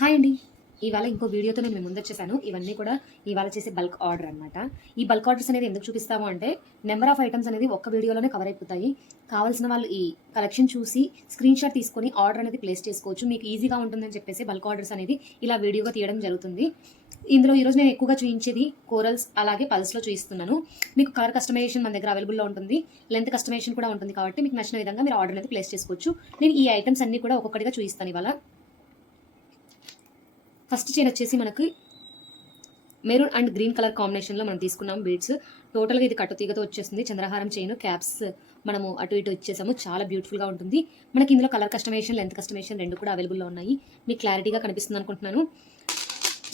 Hi అండి. ఇవాళ ఇంకో వీడియోతో నేను మీ ముందొచ్చేసాను. ఇవన్నీ కూడా ఇవాళ చేసే బల్క్ ఆర్డర్ అనమాట. ఈ బల్క్ ఆర్డర్స్ అనేది ఎందుకు చూపిస్తాము అంటే, నెంబర్ ఆఫ్ ఐటమ్స్ అనేది ఒక్క వీడియోలోనే కవర్ అయిపోతాయి. కావాల్సిన వాళ్ళు ఈ కలెక్షన్ చూసి స్క్రీన్‌షాట్ తీసుకొని ఆర్డర్ అనేది ప్లేస్ చేసుకోవచ్చు. మీకు ఈజీగా ఉంటుందని చెప్పేసి బల్క్ ఆర్డర్స్ అనేది ఇలా వీడియోగా తీయడం జరుగుతుంది. ఇందులో ఈరోజు నేను ఎక్కువగా చూయించేది కోరల్స్ అలాగే పల్స్‌లో చూయిస్తున్నాను. మీకు కలర్ కస్టమైజేషన్ మన దగ్గర అవైలబుల్‌లో ఉంటుంది. లెంత్ కస్టమైజేషన్ కూడా ఉంటుంది కాబట్టి మీకు నచ్చిన విధంగా మీరు ఆర్డర్ అనేది ప్లేస్ చేసుకోవచ్చు. నేను ఈ ఐటమ్స్ అన్నీ కూడా ఒక్కొక్కటిగా చూయిస్తాను ఇవాళ. ఫస్ట్ చైన్ వచ్చేసి మనకి మెరూన్ అండ్ గ్రీన్ కలర్ కాంబినేషన్లో మనం తీసుకున్నాం బీడ్స్. టోటల్గా ఇది కట్టుతీగతో వచ్చేస్తుంది. చంద్రహారం చైన్ క్యాప్స్ మనము అటు ఇటు ఇచ్చేసాము. చాలా బ్యూటిఫుల్గా ఉంటుంది. మనకి ఇందులో కలర్ కస్టమైజేషన్ లెంత్ కస్టమైజేషన్ రెండు కూడా అవైలబుల్లో ఉన్నాయి. మీకు క్లారిటీగా కనిపిస్తుంది అనుకుంటున్నాను.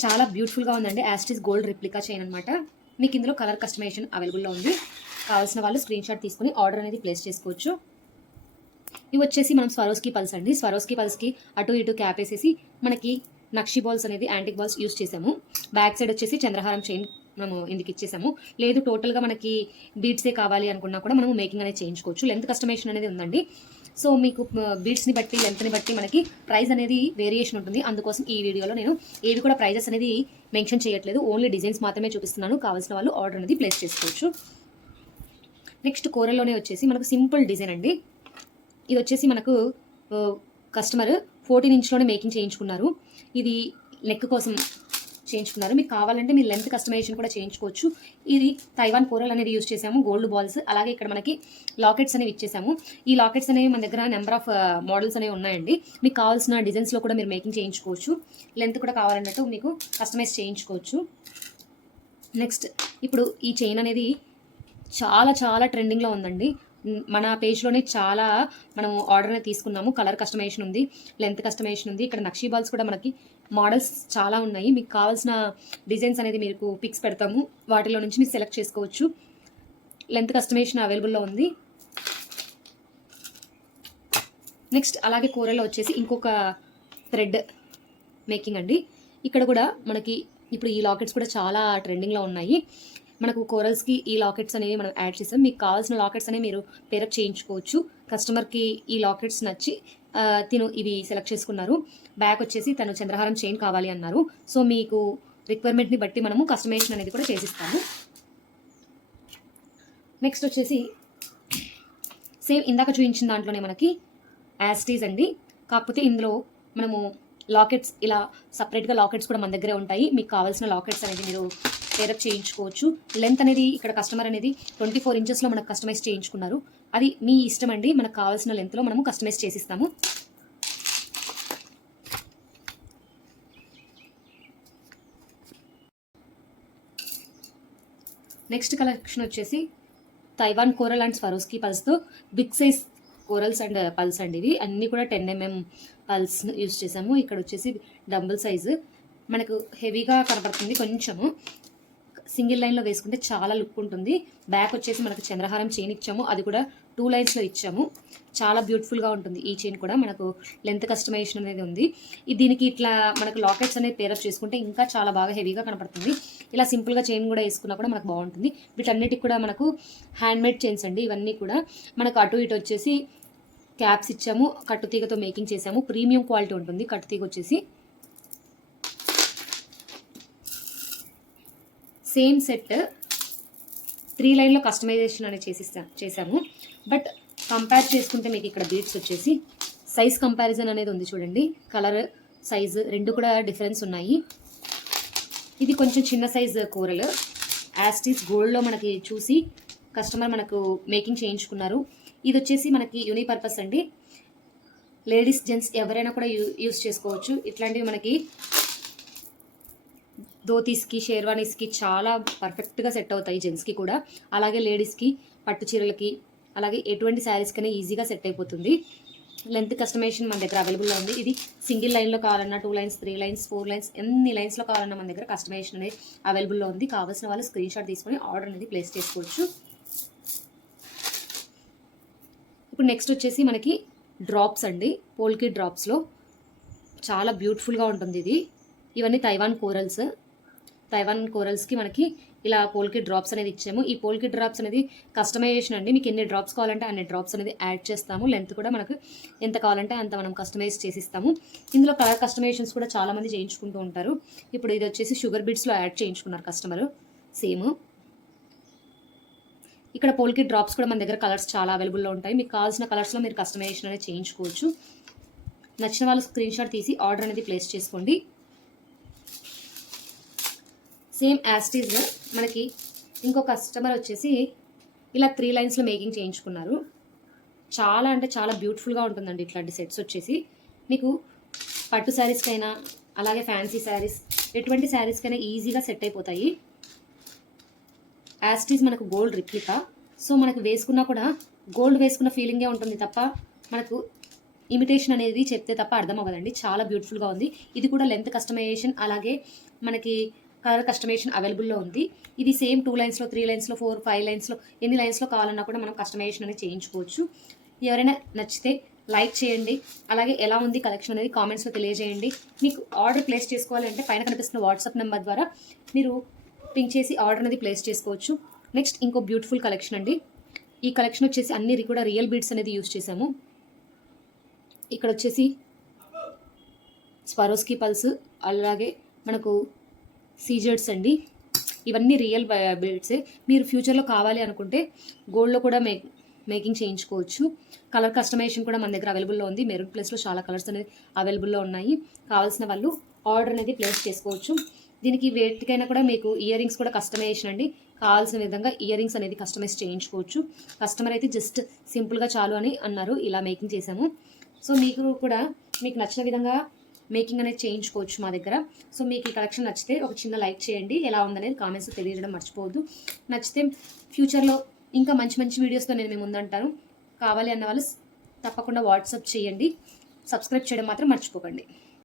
చాలా బ్యూటిఫుల్గా ఉందండి. యాస్టిస్ గోల్డ్ రిప్లికా చైన్ అనమాట. మీకు ఇందులో కలర్ కస్టమైజేషన్ అవైలబుల్లో ఉంది. కావాల్సిన వాళ్ళు స్క్రీన్ షాట్ తీసుకుని ఆర్డర్ అనేది ప్లేస్ చేసుకోవచ్చు. ఇవి వచ్చేసి మనం స్వరోస్కి పల్స్ అండి. స్వరోస్కి పల్స్కి అటు ఇటు క్యాప్ వేసేసి మనకి నక్షి బాల్స్ అనేది యాంటిక్ బాల్స్ యూస్ చేసాము. బ్యాక్ సైడ్ వచ్చేసి చంద్రహారం చైన్ మనము ఇందుకు ఇచ్చేసాము. లేదు టోటల్గా మనకి బీడ్సే కావాలి అనుకున్నా కూడా మనము మేకింగ్ అనేది చేయించుకోవచ్చు. లెంత్ కస్టమైజేషన్ అనేది ఉందండి. సో మీకు బీడ్స్ని బట్టి లెంత్ని బట్టి మనకి ప్రైస్ అనేది వేరియేషన్ ఉంటుంది. అందుకోసం ఈ వీడియోలో నేను ఏవి కూడా ప్రైజెస్ అనేది మెన్షన్ చేయట్లేదు. ఓన్లీ డిజైన్స్ మాత్రమే చూపిస్తున్నాను. కావాల్సిన వాళ్ళు ఆర్డర్ అనేది ప్లేస్ చేసుకోవచ్చు. నెక్స్ట్ కోరల్లోనే వచ్చేసి మనకు సింపుల్ డిజైన్ అండి. ఇది వచ్చేసి మనకు కస్టమర్ 14 ఇంచ్లోనే మేకింగ్ చేయించుకున్నారు. ఇది నెక్ కోసం చేయించుకున్నారు. మీకు కావాలంటే మీరు లెంత్ కస్టమైజేషన్ కూడా చేయించుకోవచ్చు. ఇది తైవాన్ కోరల్ అనేది యూజ్ చేసాము. గోల్డ్ బాల్స్ అలాగే ఇక్కడ మనకి లాకెట్స్ అనేవి ఇచ్చేసాము. ఈ లాకెట్స్ అనేవి మన దగ్గర నెంబర్ ఆఫ్ మోడల్స్ అనేవి ఉన్నాయండి. మీకు కావాల్సిన డిజైన్స్లో కూడా మీరు మేకింగ్ చేయించుకోవచ్చు. లెంత్ కూడా కావాలన్నట్టు మీకు కస్టమైజ్ చేయించుకోవచ్చు. నెక్స్ట్ ఇప్పుడు ఈ చైన్ అనేది చాలా చాలా ట్రెండింగ్లో ఉందండి. మన పేజ్లోనే చాలా మనము ఆర్డర్ అనేది తీసుకున్నాము. కలర్ కస్టమైజేషన్ ఉంది, లెంత్ కస్టమైజేషన్ ఉంది. ఇక్కడ నక్షీ బాల్స్ కూడా మనకి మోడల్స్ చాలా ఉన్నాయి. మీకు కావాల్సిన డిజైన్స్ అనేది మీకు పిక్స్ పెడతాము. వాటిలో నుంచి మీరు సెలెక్ట్ చేసుకోవచ్చు. లెంత్ కస్టమైజేషన్ అవైలబుల్లో ఉంది. నెక్స్ట్ అలాగే కూరలో వచ్చేసి ఇంకొక థ్రెడ్ మేకింగ్ అండి. ఇక్కడ కూడా మనకి ఇప్పుడు ఈ లాకెట్స్ కూడా చాలా ట్రెండింగ్లో ఉన్నాయి. మనకు కోరల్స్కి ఈ లాకెట్స్ అనేవి మనం యాడ్ చేసాం. మీకు కావాల్సిన లాకెట్స్ అనేవి మీరు పేరప్ చేయించుకోవచ్చు. కస్టమర్కి ఈ లాకెట్స్ నచ్చి తిను ఇవి సెలెక్ట్ చేసుకున్నారు. బ్యాక్ వచ్చేసి తను చంద్రహారం చైన్ కావాలి అన్నారు. సో మీకు రిక్వైర్మెంట్ని బట్టి మనము కస్టమైజేషన్ అనేది కూడా చేసిస్తాము. నెక్స్ట్ వచ్చేసి సేమ్ ఇందాక చూపించిన దాంట్లోనే మనకి యాస్టీస్ అండి. కాకపోతే ఇందులో మనము లాకెట్స్ ఇలా సపరేట్గా లాకెట్స్ కూడా మన దగ్గరే ఉంటాయి. మీకు కావాల్సిన లాకెట్స్ అనేది మీరు పేరప్ చేయించుకోవచ్చు. లెంత్ అనేది ఇక్కడ కస్టమర్ అనేది 24 ఇంచెస్లో మనకు కస్టమైజ్ చేయించుకున్నారు. అది మీ ఇష్టం అండి. మనకు కావాల్సిన లెంత్లో మనము కస్టమైజ్ చేసిస్తాము. నెక్స్ట్ కలెక్షన్ వచ్చేసి తైవాన్ కోరల్ అండ్ స్వరోస్కి పల్స్తో big size corals and pearls అండి. ఇవి అన్నీ కూడా 10 mm పల్స్ యూజ్ చేసాము. ఇక్కడ వచ్చేసి డబుల్ సైజు మనకు హెవీగా కనపడుతుంది. కొంచెము సింగిల్ లైన్లో వేసుకుంటే చాలా లుక్ ఉంటుంది. బ్యాక్ వచ్చేసి మనకు చంద్రహారం చైన్ ఇచ్చాము. అది కూడా 2 లైన్స్లో ఇచ్చాము. చాలా బ్యూటిఫుల్గా ఉంటుంది. ఈ చైన్ కూడా మనకు లెంత్ కస్టమైజేషన్ అనేది ఉంది. దీనికి ఇట్లా మనకు లాకెట్స్ అనేది పేరప్ చేసుకుంటే ఇంకా చాలా బాగా హెవీగా కనపడుతుంది. ఇలా సింపుల్గా చైన్ కూడా వేసుకున్నా కూడా మనకు బాగుంటుంది. వీటన్నిటికి కూడా మనకు హ్యాండ్మేడ్ చైన్స్ అండి. ఇవన్నీ కూడా మనకు అటు ఇటు వచ్చేసి క్యాప్స్ ఇచ్చాము. కట్టుతీగతో మేకింగ్ చేసాము. ప్రీమియం క్వాలిటీ ఉంటుంది కట్టుతీగ వచ్చేసి. సేమ్ సెట్ 3 లైన్లో కస్టమైజేషన్ అనేది చేసాము. బట్ కంపేర్ చేసుకుంటే మీకు ఇక్కడ బీడ్స్ వచ్చేసి సైజ్ కంపారిజన్ అనేది ఉంది చూడండి. కలర్ సైజు రెండు కూడా డిఫరెన్స్ ఉన్నాయి. ఇది కొంచెం చిన్న సైజ్ కూరలు యాస్టీస్ గోల్డ్లో మనకి చూసి కస్టమర్ మనకు మేకింగ్ చేయించుకున్నారు. ఇది వచ్చేసి మనకి యూనిపర్పస్ అండి. లేడీస్ జెంట్స్ ఎవరైనా కూడా యూస్ చేసుకోవచ్చు. ఇట్లాంటివి మనకి ధోతీస్కి షేర్వానీస్కి చాలా పర్ఫెక్ట్గా సెట్ అవుతాయి. జెంట్స్కి కూడా అలాగే లేడీస్కి పట్టు చీరలకి అలాగే ఎటువంటి శారీస్కైనా ఈజీగా సెట్ అయిపోతుంది. లెంత్ కస్టమైజేషన్ మన దగ్గర అవైలబుల్లో ఉంది. ఇది సింగిల్ లైన్లో కావాలన్నా 2 లైన్స్ 3 లైన్స్ 4 లైన్స్ ఎన్ని లైన్స్లో కావాలన్నా మన దగ్గర కస్టమైజేషన్ అనేది అవైలబుల్లో ఉంది. కావాల్సిన వాళ్ళు స్క్రీన్ షాట్ తీసుకొని ఆర్డర్ అనేది ప్లేస్ చేసుకోవచ్చు. ఇప్పుడు నెక్స్ట్ వచ్చేసి మనకి డ్రాప్స్ అండి. పోల్కి డ్రాప్స్లో చాలా బ్యూటిఫుల్గా ఉంటుంది ఇది. ఇవన్నీ తైవాన్ కోరల్స్. తైవాన్ కోరల్స్కి మనకి ఇలా పోల్కి డ్రాప్స్ అనేది ఇచ్చాము. ఈ పోల్కి డ్రాప్స్ అనేది కస్టమైజేషన్ అండి. మీకు ఎన్ని డ్రాప్స్ కావాలంటే అన్ని డ్రాప్స్ అనేది యాడ్ చేస్తాము. లెంత్ కూడా మనకు ఎంత కావాలంటే అంత మనం కస్టమైజ్ చేసిస్తాము. ఇందులో కలర్ కస్టమైజేషన్స్ కూడా చాలామంది చేయించుకుంటూ ఉంటారు. ఇప్పుడు ఇది వచ్చేసి షుగర్ బీడ్స్లో యాడ్ చేయించుకున్నారు కస్టమర్. సేమ్ ఇక్కడ పోల్కి డ్రాప్స్ కూడా మన దగ్గర కలర్స్ చాలా అవైలబుల్లో ఉంటాయి. మీకు కావాల్సిన కలర్స్లో మీరు కస్టమైజేషన్ అనేది చేయించుకోవచ్చు. నచ్చిన వాళ్ళు స్క్రీన్ షాట్ తీసి ఆర్డర్ అనేది ప్లేస్ చేసుకోండి. సేమ్ యాస్టీస్గా మనకి ఇంకో కస్టమర్ వచ్చేసి ఇలా 3 లైన్స్లో మేకింగ్ చేయించుకున్నారు. చాలా అంటే చాలా బ్యూటిఫుల్గా ఉంటుందండి ఇట్లాంటి సెట్స్ వచ్చేసి. మీకు పట్టు శారీస్కైనా అలాగే ఫ్యాన్సీ శారీస్ ఎటువంటి శారీస్కైనా ఈజీగా సెట్ అయిపోతాయి. యాస్టీస్ మనకు గోల్డ్ రిప్లికా, సో మనకు వేసుకున్నా కూడా గోల్డ్ వేసుకున్న ఫీలింగే ఉంటుంది తప్ప మనకు ఇమిటేషన్ అనేది చెప్తే తప్ప అర్థం అవ్వదండి. చాలా బ్యూటిఫుల్గా ఉంది. ఇది కూడా లెంత్ కస్టమైజేషన్ అలాగే మనకి కలర్ కస్టమైజేషన్ అవైలబుల్లో ఉంది. ఇది సేమ్ 2 లైన్స్లో 3 లైన్స్లో 4 5 లైన్స్లో ఎన్ని లైన్స్లో కావాలన్నా కూడా మనం కస్టమైజేషన్ అనేది చేయించుకోవచ్చు. ఎవరైనా నచ్చితే లైక్ చేయండి. అలాగే ఎలా ఉంది కలెక్షన్ అనేది కామెంట్స్లో తెలియజేయండి. మీకు ఆర్డర్ ప్లేస్ చేసుకోవాలంటే పైన కనిపిస్తున్న వాట్సాప్ నెంబర్ ద్వారా మీరు పింక్ చేసి ఆర్డర్ అనేది ప్లేస్ చేసుకోవచ్చు. నెక్స్ట్ ఇంకో బ్యూటిఫుల్ కలెక్షన్ అండి. ఈ కలెక్షన్ వచ్చేసి అన్ని కూడా రియల్ బీడ్స్ అనేది యూజ్ చేసాము. ఇక్కడ వచ్చేసి స్వరోస్కీ పల్స్ అలాగే మనకు సీజర్డ్స్ అండి. ఇవన్నీ రియల్ బీడ్సే. మీరు ఫ్యూచర్లో కావాలి అనుకుంటే గోల్డ్లో కూడా మేకింగ్ చేయించుకోవచ్చు. కలర్ కస్టమైజేషన్ కూడా మన దగ్గర అవైలబుల్లో ఉంది. మెరూన్ ప్లేస్లో చాలా కలర్స్ అనేది అవైలబుల్లో ఉన్నాయి. కావాల్సిన వాళ్ళు ఆర్డర్ అనేది ప్లేస్ చేసుకోవచ్చు. దీనికి వేటికైనా కూడా మీకు ఇయర్ రింగ్స్ కూడా కస్టమైజేషన్ అండి. కావాల్సిన విధంగా ఇయర్ రింగ్స్ అనేది కస్టమైజ్ చేయించుకోవచ్చు. కస్టమర్ అయితే జస్ట్ సింపుల్గా చాలు అని అన్నారు, ఇలా మేకింగ్ చేసాము. సో మీకు నచ్చిన విధంగా మేకింగ్ అనేది చేయించుకోవచ్చు మా దగ్గర. సో మీకు ఈ కలెక్షన్ నచ్చితే ఒక చిన్న లైక్ చేయండి. ఎలా ఉందనేది కామెంట్స్ తెలియజేయడం మర్చిపోవద్దు. నచ్చితే ఫ్యూచర్లో ఇంకా మంచి మంచి వీడియోస్తో నేను మీ ముందుంటాను. కావాలి అన్న వాళ్ళు తప్పకుండా వాట్సాప్ చేయండి. సబ్స్క్రైబ్ చేయడం మాత్రం మర్చిపోకండి.